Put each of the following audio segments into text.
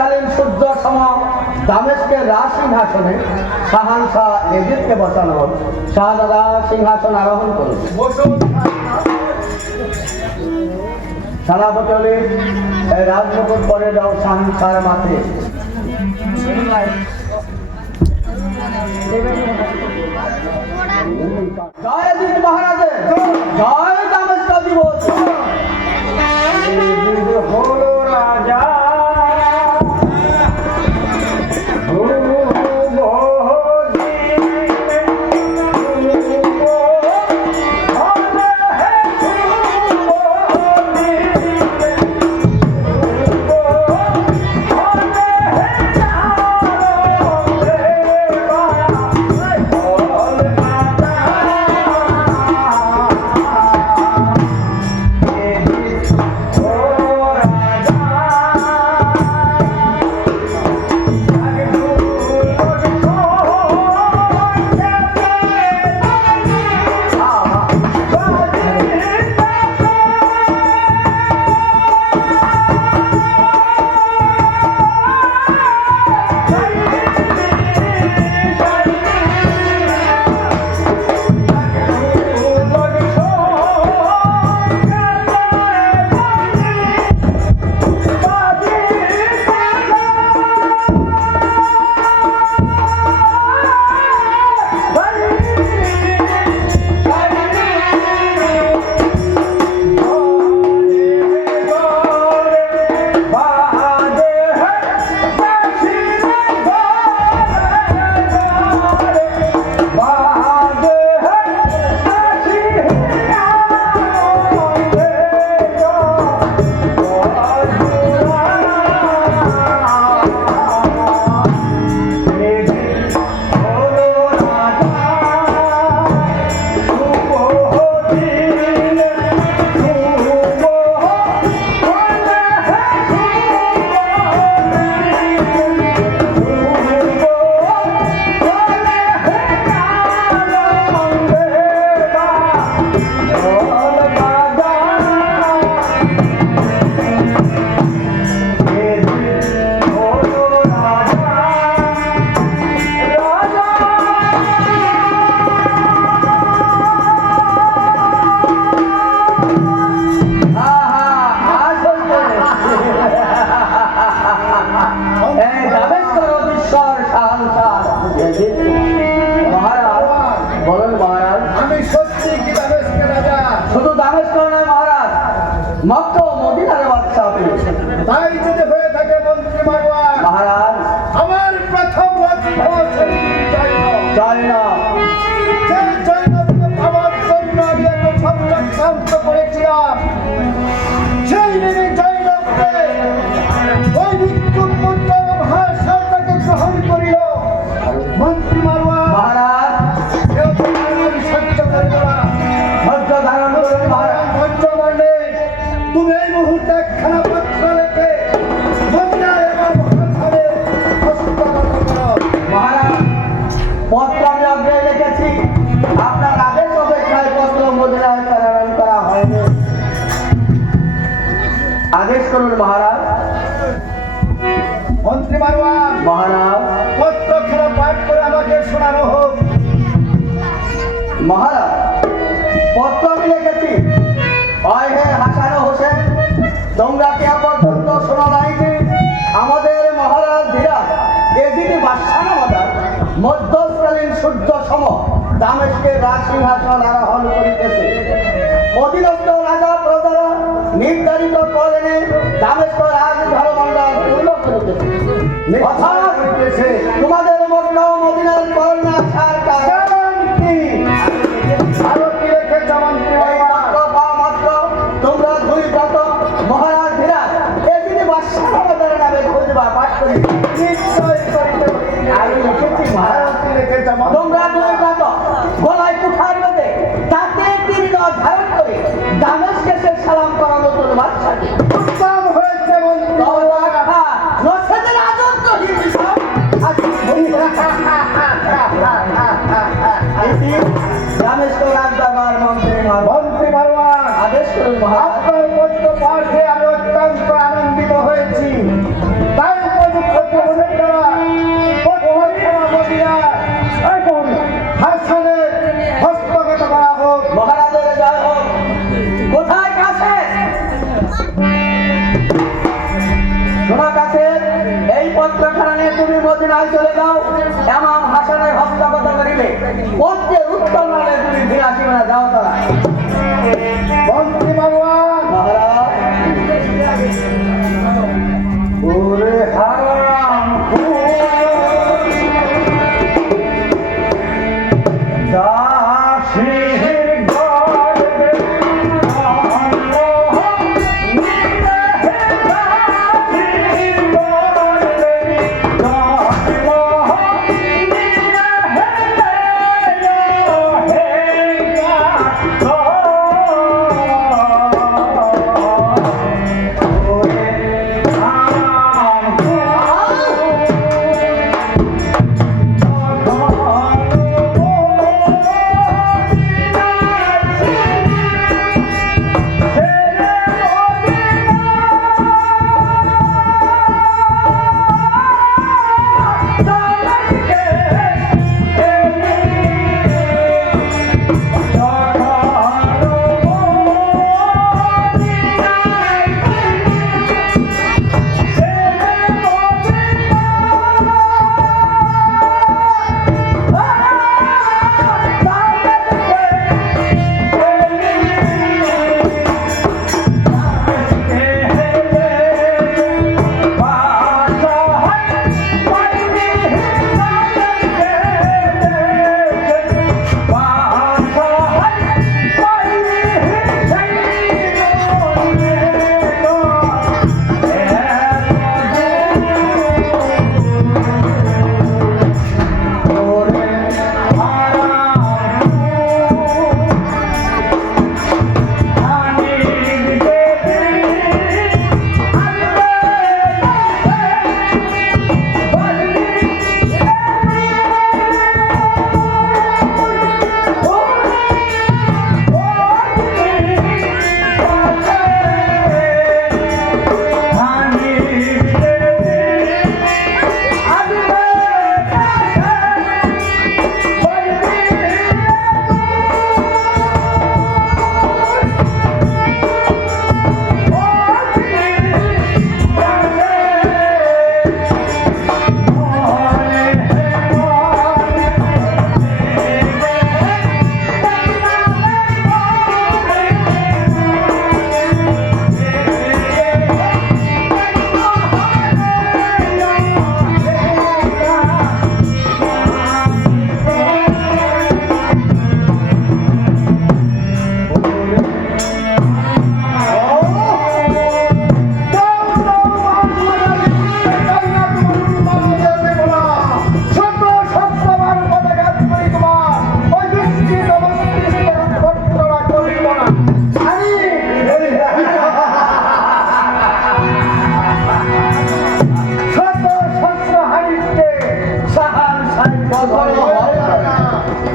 মধ্যকালীন সূর্য সম দামেস্কের রাজসিংহাসনে শাহানশাহ এজিদকে বসানো হল। শাহজাদা সিংহাসন আরোহণ করুন। সেনাপতি হলে রাজমুকুট পরে দাও শাহানশাহর মাথে। জয় এজিদ মহারাজের জয়, দামেস্ক দিবস। হলো রাজা মক্কা ও মদিনার বাদশা পেয়েছেন। তাই যদি হয়ে থাকে মন্ত্রী মারওয়ান মহারাজ, আমার প্রথম লক্ষ্য জয়নব। যে জয়নবকে পাওয়ার জন্য আমি এত চক্রান্ত করেছিলাম, সেই দিনে জয়নবকে ওই ভিক্ষুক পুত্র মহাশয়টাকে গ্রহণ করিল মন্ত্রী মারওয়ান। মহারাজ, আমি সহ্য করিব না। ধৈর্য ধারণ করুন মহারাজ। ধৈর্য মানে তুমি এই মুহূর্তে একখানা পত্র লেখে মদিনায় আমার মহাসানের হস্তগত করো। মহারাজ, পত্র আমি আগে লিখেছি, আপনার আদেশ অপেক্ষায় পত্র মদিনায় প্রেরণ করা হয়নি। আদেশ করুন মহারাজ। মন্ত্রী মারওয়ান, মহারাজ, পত্র খেলা পাঠ করে আমাকে শোনানো হোক। মহারাজ, পত্র আমি লিখেছি, হয় হে হাসান হোসেন, তোমরা কি পর্যন্ত শোনা নাই যে আমাদের মহারাজ ধীরাজ এদিকে বাদশাহ নামদার মধ্যকালীন সূর্য সম দামেস্কের রাজসিংহাসন আরোহণ করিতেছে। অধীনস্থ রাজা প্রজারা নির্ধারিত করেনে দামেস্ক রাজধর্মমণ্ডল পূর্ণ করিতেছে। অর্থাৎ তোমাদের মক্কা ও মদিনার করোনা সার কারণ কি? আরো কি রেখেছ মন্ত্রী মারওয়ান? তোমরা দুই ব্রত মহারাজ ধীরাজ এদিকে বাদশাহ নামদার নামে খুঁজবা পাঠ করি। নিশ্চয় করিতে বলিনি। আমি লিখেছি আরো মহারাজ, কি রেখেছ মন্ত্রী তোমরা দুই ব্রত গলায় কুঠার বেঁধে তাকে তীর্ণ ধারণ করে দামেস্কে সালাম করা নতুন বাদশাকে। উত্তম হয়েছে মন্ত্রী মারওয়ান। নসেদের আদর্শ হিসাব পত্রখানা নিয়ে তুমি মদিনায় চলে যাও, এমন হাসানের হস্তগত করিবে। পত্রের উত্তর নালে তুমি বিনাশী মেলা যাও তারা। মন্ত্রী ভগবান মহারাজ, ওরে হারাম দাসীর গর্বে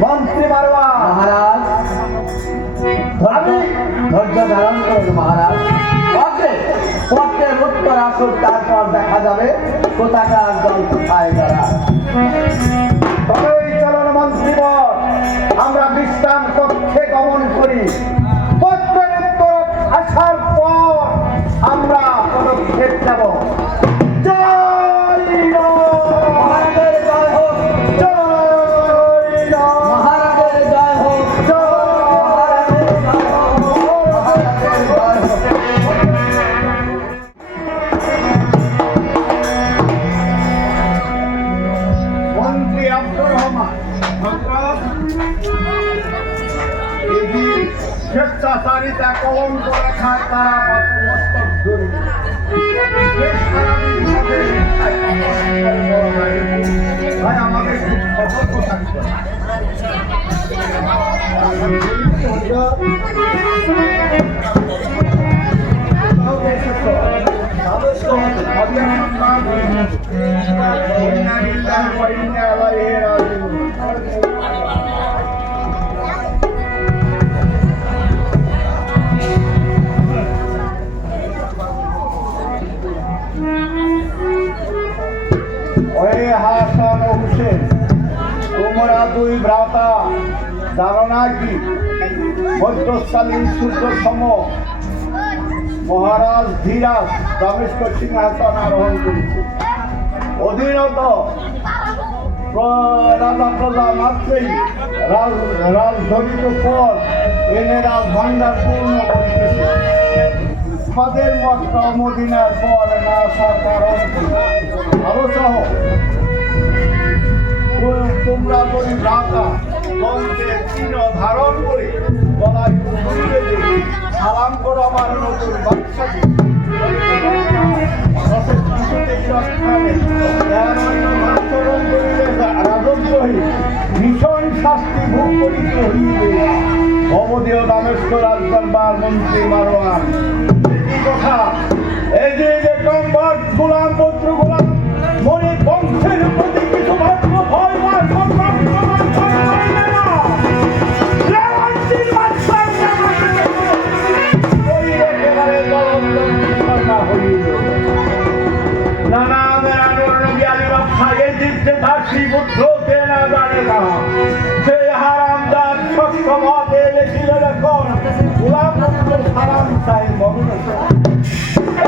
মন্ত্রী মারওয়া মহারাজ, ধৈর্য ধারণ করুন মহারাজ। পত্রের উত্তর আসুক, তারপর দেখা যাবে কোথাকার দল কোথায় যারা। তবেই চলন মন্ত্রীবর আমরা বিশ্রাম কক্ষে গমন করি। পত্রের উত্তর আসার পর আমরা পদক্ষেপ যাব। জয় রাম! মহারাজের জয় হোক, জয় রাম! মহারাজের জয় হোক, মহারাজের জয় হোক, মহারাজের জয় হোক। মন্ত্রী আব্দুর রহমান স্বেচ্ছাচারিতা কলঙ্ক রেখায় তারা মস্তক ধরে ভাই আমাদের খুব সতর্ক থাকতে হাসান ও হুসেন, তোমরা দুই ভ্রাতা জানো না কি মধ্যকালীন সূর্য সম মহারাজ ধীরাজ দামেস্ক সিংহাসন আরোহণ করেছে। অধীনত রাজা প্রজা মাত্রেই রাজধরিত ফল এনে রাজভাণ্ডার পূর্ণ করিতেছে। তাদের মক্কা ও মদিনার পর না আসার কারণ আরো সহ তোমরা করি রাজা গন্থে চিহ্ন ধারণ করে গলায় ঘুরিয়ে দিয়ে সালাম করো আমার নতুন বাচ্চাকে। ভীষণ শাস্তি ভোগ করিতে হইবে। অবদেয় দামেশ্বর রাজদরবার মন্ত্রী মারোয়ান এই কথা এই যে কম্বট গোলাম পত্র গোলাম মনে বংশের প্রতি কিছু মাত্র ভয় বা সম্মান নানা বুদ্ধ দেনা জানে না সে হারামদার সক্ষম হতে লেখিল এখন গোলাম হারাম চাই মরণ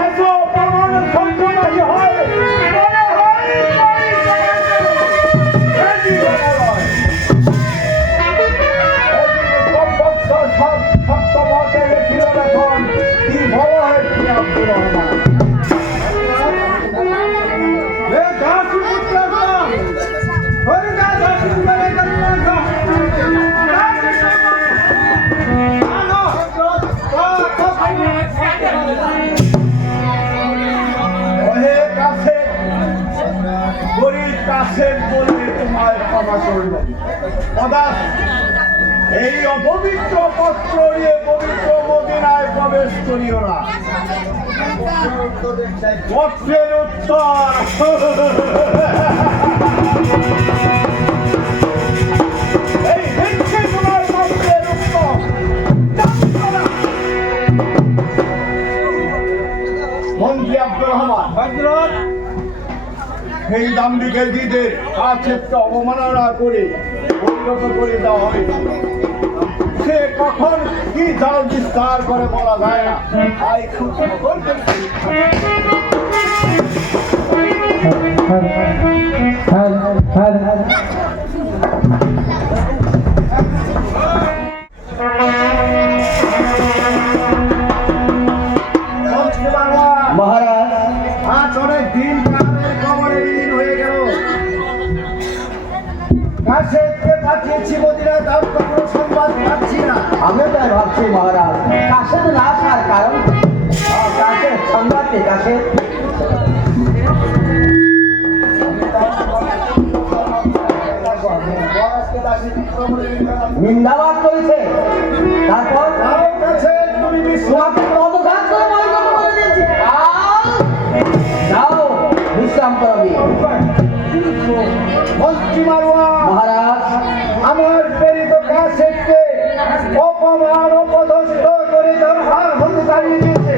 এত প্রমাণ সন্ত্রাসী হয় মনে হয় সক্ষম হতে লেখিল এখন কি ভালো হয়েছে আব্দুর রহমান এই অপবিত্র পত্র নিয়ে পবিত্র মদিনায় প্রবেশ করিও না। পত্রের উত্তর এই হচ্ছে তোমার পত্রের উত্তর। মন্ত্রী আব্দুর রহমান সেই দাম্ভিকের দিদের কাছেকে অবমাননা করে পরিণত করে দেওয়া হয়। সে কখন কি জাল বিস্তার করে বলা যায় না। মহারাজ আজ অনেক দিন কবরে বিলীন হয়ে গেল। কাশেদকে পাঠিয়েছি মদিনায়, তার তো কোনো সংবাদ পাচ্ছি না। আমিও তাই ভাবছি মহারাজ, কাশেদ না আসার কারণ কাশেদ সংবাদ নেই। কাশেদ নিন্দাবাদ করেছে, তারপর তুমি বিশ্রাম করবি। মন্ত্রী মারওয়ান মহারাজ আমার প্রেরিত কাশেদকে অপমান অপদস্থ করে দরবার হতে দাঁড়িয়ে দিয়েছে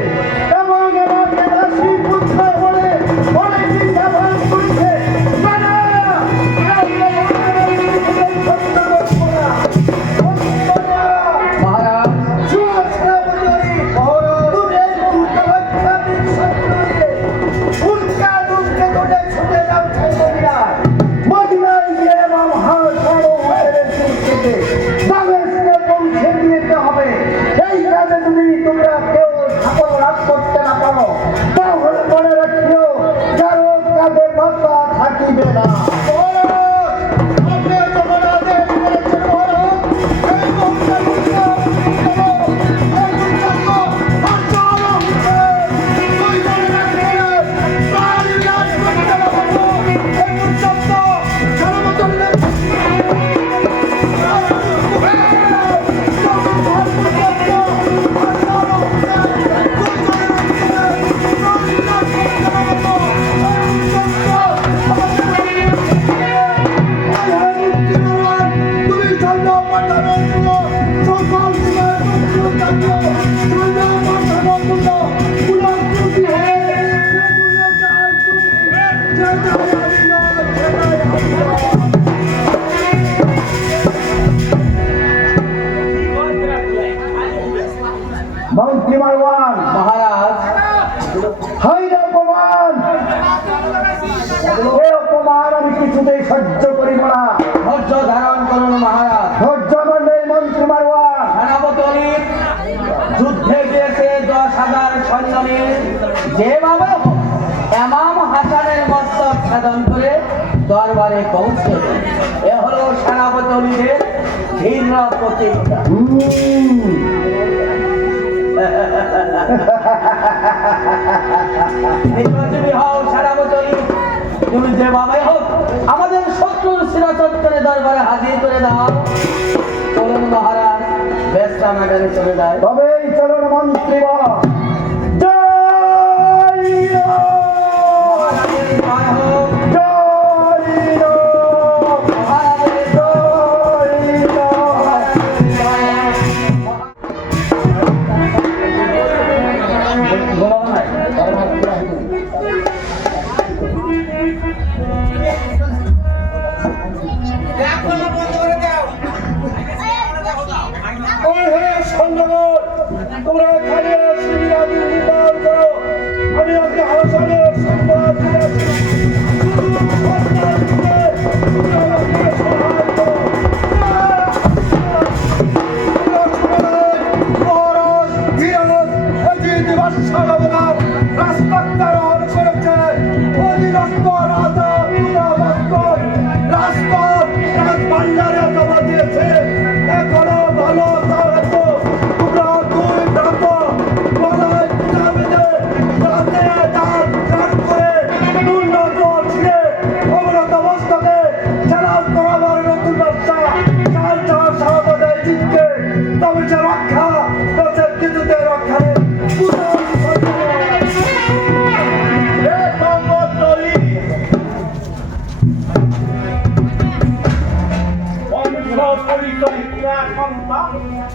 এবং আমাকে দাসী পুত্র বলে অনেকদিন ব্যবহার করছে। মহারাজ মন্ত্রী মারওয়ান মহারাজ হাই অপমান এ অপমান আমি কিছুতেই সহ্য করিব না। ধৈর্য ধারণ করুন মহারাজ। ধৈর্য আমার নেই মন্ত্রী মারওয়ান। সেনাপতি অলি যুদ্ধে গিয়েছে 10,000 সৈন্য নিয়ে, যেভাবে হোক এমাম হাসানের মস্তক ছেদন করে দরবারে পৌঁছে দেয়। এ হলো সেনাপতি অলিদের ধীর প্রতিজ্ঞা। নির্বাচনী হও সেনাপতি অলি, তুমি যেভাবে হোক আমাদের শত্রুর শিরচত্বরে দরবারে হাজির করে দাও। চলুন মহারাজ, ব্যস্ত আমাদের চলে যায়। তবেই চলুন মন্ত্রী মহারাজের জয় হোক, মহারাজের তোমরা এখানে শিবিরাদি নির্মাণ করো। আমি আজকে হাসানের সংবাদ দিয়েছি। এখনো ভালো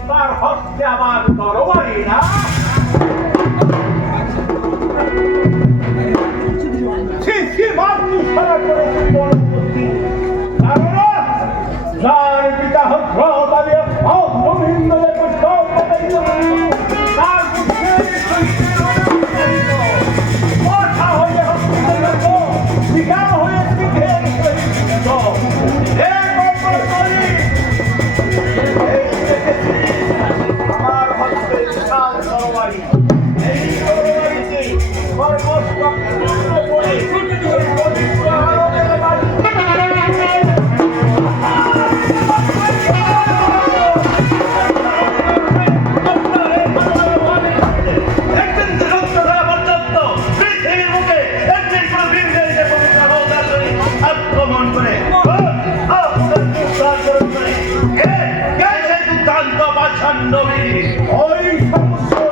তার হস্তে আবার তরবারি না। যার পিতা হচ্ছে আমার হচ্ছে বিশাল তরবারি। এই তরবারিতে আক্রমণ করে ওই সমস্যা